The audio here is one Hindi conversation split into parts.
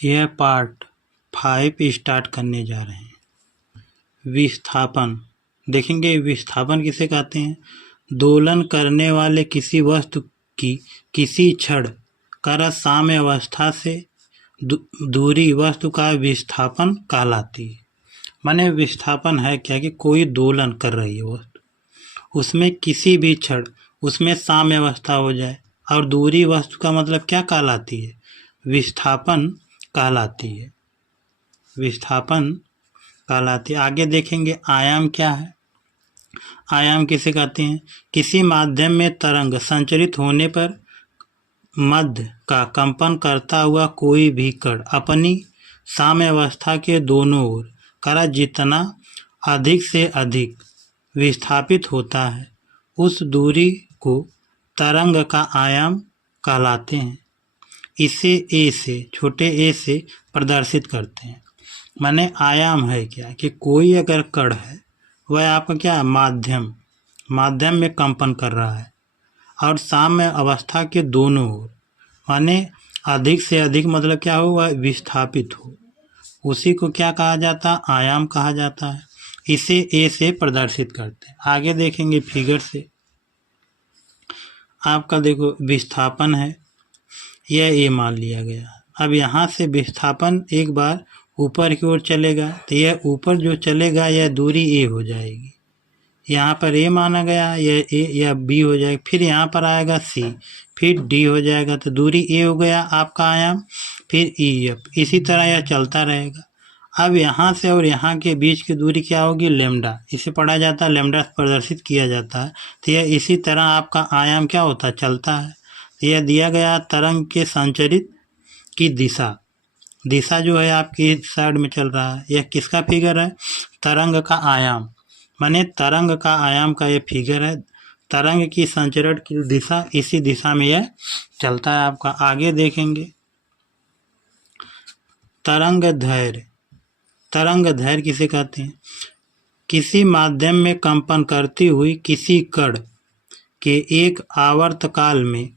यह पार्ट 5 स्टार्ट करने जा रहे हैं। विस्थापन देखेंगे। विस्थापन किसे कहते हैं? दोलन करने वाले किसी वस्तु की किसी क्षण कर साम्य अवस्था से दूरी वस्तु का विस्थापन कहलाती है। माने विस्थापन है क्या कि कोई दोलन कर रही है वस्तु, उसमें किसी भी क्षण उसमें साम्य अवस्था हो जाए और दूरी वस्तु का मतलब क्या कहलाती है? विस्थापन कहलाती है। विस्थापन कहलाती है। आगे देखेंगे आयाम क्या है। आयाम किसे कहते हैं? किसी माध्यम में तरंग संचरित होने पर मध्य का कंपन करता हुआ कोई भी कण अपनी साम्य अवस्था के दोनों ओर करा जितना अधिक से अधिक विस्थापित होता है, उस दूरी को तरंग का आयाम कहलाते हैं। इसे ए से, छोटे ए से प्रदर्शित करते हैं। माने आयाम है क्या कि कोई अगर कण है वह आपका क्या माध्यम में कंपन कर रहा है और साम्य अवस्था के दोनों ओर, माने अधिक से अधिक मतलब क्या हो, वह विस्थापित हो, उसी को क्या कहा जाता है? आयाम कहा जाता है। इसे ए से प्रदर्शित करते हैं। आगे देखेंगे फिगर से। आपका देखो विस्थापन है, यह ए मान लिया गया। अब यहाँ से विस्थापन एक बार ऊपर की ओर चलेगा तो यह ऊपर जो चलेगा यह दूरी ए हो जाएगी। यहाँ पर ए माना गया, यह ए या बी हो जाएगा। फिर यहाँ पर आएगा सी, फिर डी हो जाएगा, तो दूरी ए हो गया आपका आयाम। फिर ई एफ, इसी तरह यह चलता रहेगा। अब यहाँ से और यहाँ के बीच की दूरी क्या होगी? लैम्डा। इसे पढ़ा जाता है, लैम्डा प्रदर्शित किया जाता है। तो यह इसी तरह आपका आयाम क्या होता है? चलता है। तो यह दिया गया तरंग के संचरित की दिशा जो है आपकी साइड में चल रहा है। यह किसका फिगर है? तरंग का आयाम। माने तरंग का आयाम का ये फिगर है। तरंग की संचरण की दिशा, इसी दिशा में यह चलता है आपका। आगे देखेंगे तरंग दैर्घ्य। तरंग दैर्घ्य किसे कहते हैं? किसी माध्यम में कंपन करती हुई किसी कण के एक आवर्तकाल में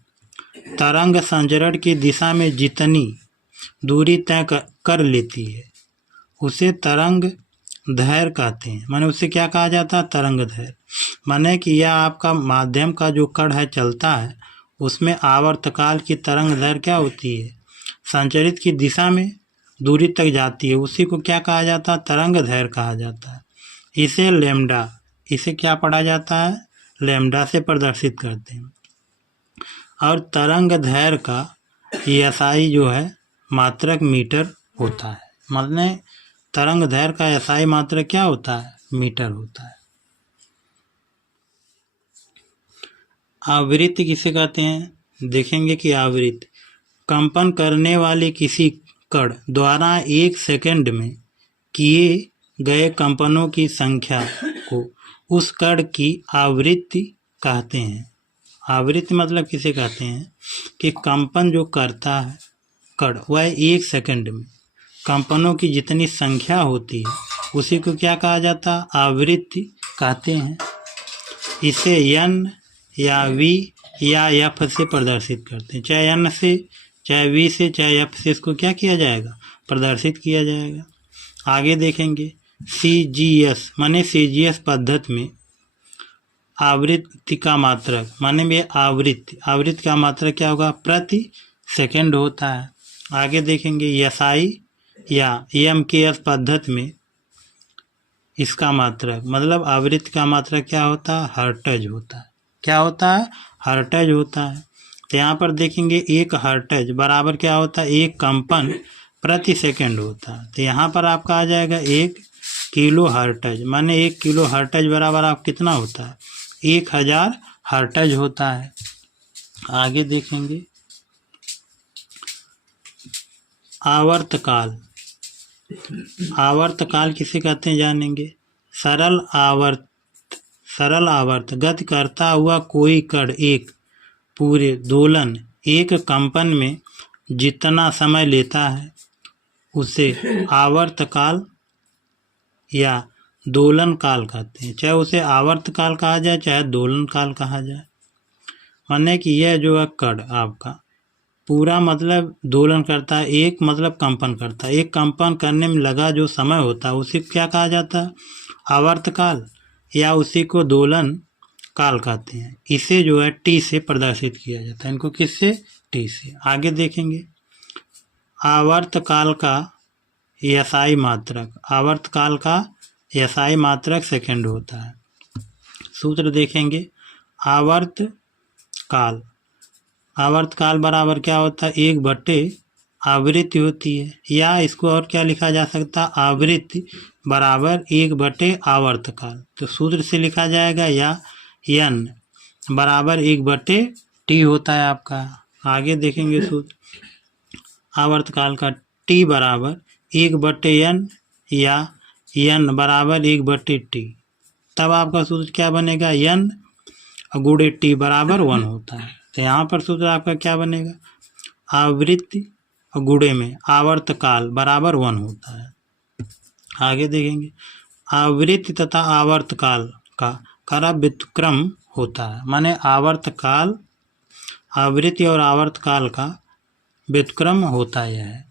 तरंग संचरण की दिशा में जितनी दूरी तय कर लेती है उसे तरंग दैर्घ्य कहते हैं। माने उसे क्या कहा जाता है? तरंग दैर्घ्य। माने कि यह आपका माध्यम का जो कण है चलता है, उसमें आवर्तकाल की तरंग दैर्घ्य क्या होती है? संचरित की दिशा में दूरी तक जाती है, उसी को क्या कहा जाता है? तरंग दैर्घ्य कहा जाता है। इसे लैम्डा, इसे क्या पढ़ा जाता है? लैम्डा से प्रदर्शित करते हैं। और तरंग दैर्घ्य का एसआई जो है मात्रक मीटर होता है। माने तरंग दैर्घ्य का एसआई मात्रक क्या होता है? मीटर होता है। आवृत्ति किसे कहते हैं? देखेंगे कि आवृत्ति कंपन करने वाले किसी कण द्वारा 1 सेकंड में किए गए कंपनों की संख्या को उस कण की आवृत्ति कहते हैं। आवृत्ति मतलब किसे कहते हैं? कि कंपन जो करता है कण वह 1 सेकंड में कंपनों की जितनी संख्या होती है उसी को क्या कहा जाता है? आवृत्ति कहते हैं। इसे एन या वी या एफ से प्रदर्शित करते हैं। चाहे एन से, चाहे वी से, चाहे एफ से इसको क्या किया जाएगा? प्रदर्शित किया जाएगा। आगे देखेंगे CGS, माने CGS पद्धति में आवृत्ति का मात्रक, माने में आवृत्ति का मात्रक क्या होगा? प्रति सेकंड होता है। आगे देखेंगे SI या EMKS पद्धति में इसका मात्रक, मतलब आवृत्ति का मात्रक क्या होता है? हर्ट्ज होता है। क्या होता है? हर्ट्ज होता है। तो यहाँ पर देखेंगे 1 हर्ट्ज बराबर क्या होता है? 1 कंपन प्रति सेकंड होता है। तो यहाँ पर आपका आ जाएगा 1 किलो हर्ट्ज। माने 1 किलो हर्ट्ज बराबर आप कितना होता है? 1000 हर्ट्ज होता है। आगे देखेंगे आवर्तकाल। आवर्तकाल किसे कहते हैं? जानेंगे। सरल आवर्त गति करता हुआ कोई कण एक पूरे दोलन, एक कंपन में जितना समय लेता है उसे आवर्तकाल या दोलन काल कहते हैं। चाहे उसे आवर्तकाल कहा जाए, चाहे दोलन काल कहा जाए। माने कि यह जो है कण आपका पूरा मतलब दोलन करता है, एक मतलब कंपन करता है। एक कंपन करने में लगा जो समय होता है उसी को क्या कहा जाता है? आवर्तकाल, या उसी को दोलन काल कहते हैं। इसे जो है टी से प्रदर्शित किया जाता है। इनको किससे? टी से। आगे देखेंगे आवर्तकाल का यसाई मात्रक। आवर्तकाल का यसाई मात्रक सेकंड होता है। सूत्र देखेंगे आवर्तकाल। आवर्तकाल बराबर क्या होता है? 1/, आवृत्ति होती है, या इसको और क्या लिखा जा सकता है? आवृत्ति बराबर 1/, आवर्तकाल। तो सूत्र से लिखा जाएगा या n बराबर 1/, t होता है आपका। आगे देखेंगे सूत्र आवर्तकाल का t बराबर 1/n या n बराबर 1/t। तब आपका सूत्र क्या बनेगा? n गुणे t बराबर 1 होता है। तो यहाँ पर सूत्र आपका क्या बनेगा? आवृत्ति गुणे में आवर्तकाल बराबर 1 होता है। आगे देखेंगे आवृत्ति तथा आवर्तकाल का व्युत्क्रम होता है। माने आवर्तकाल, आवृत्ति और आवर्तकाल का व्युत्क्रम होता है।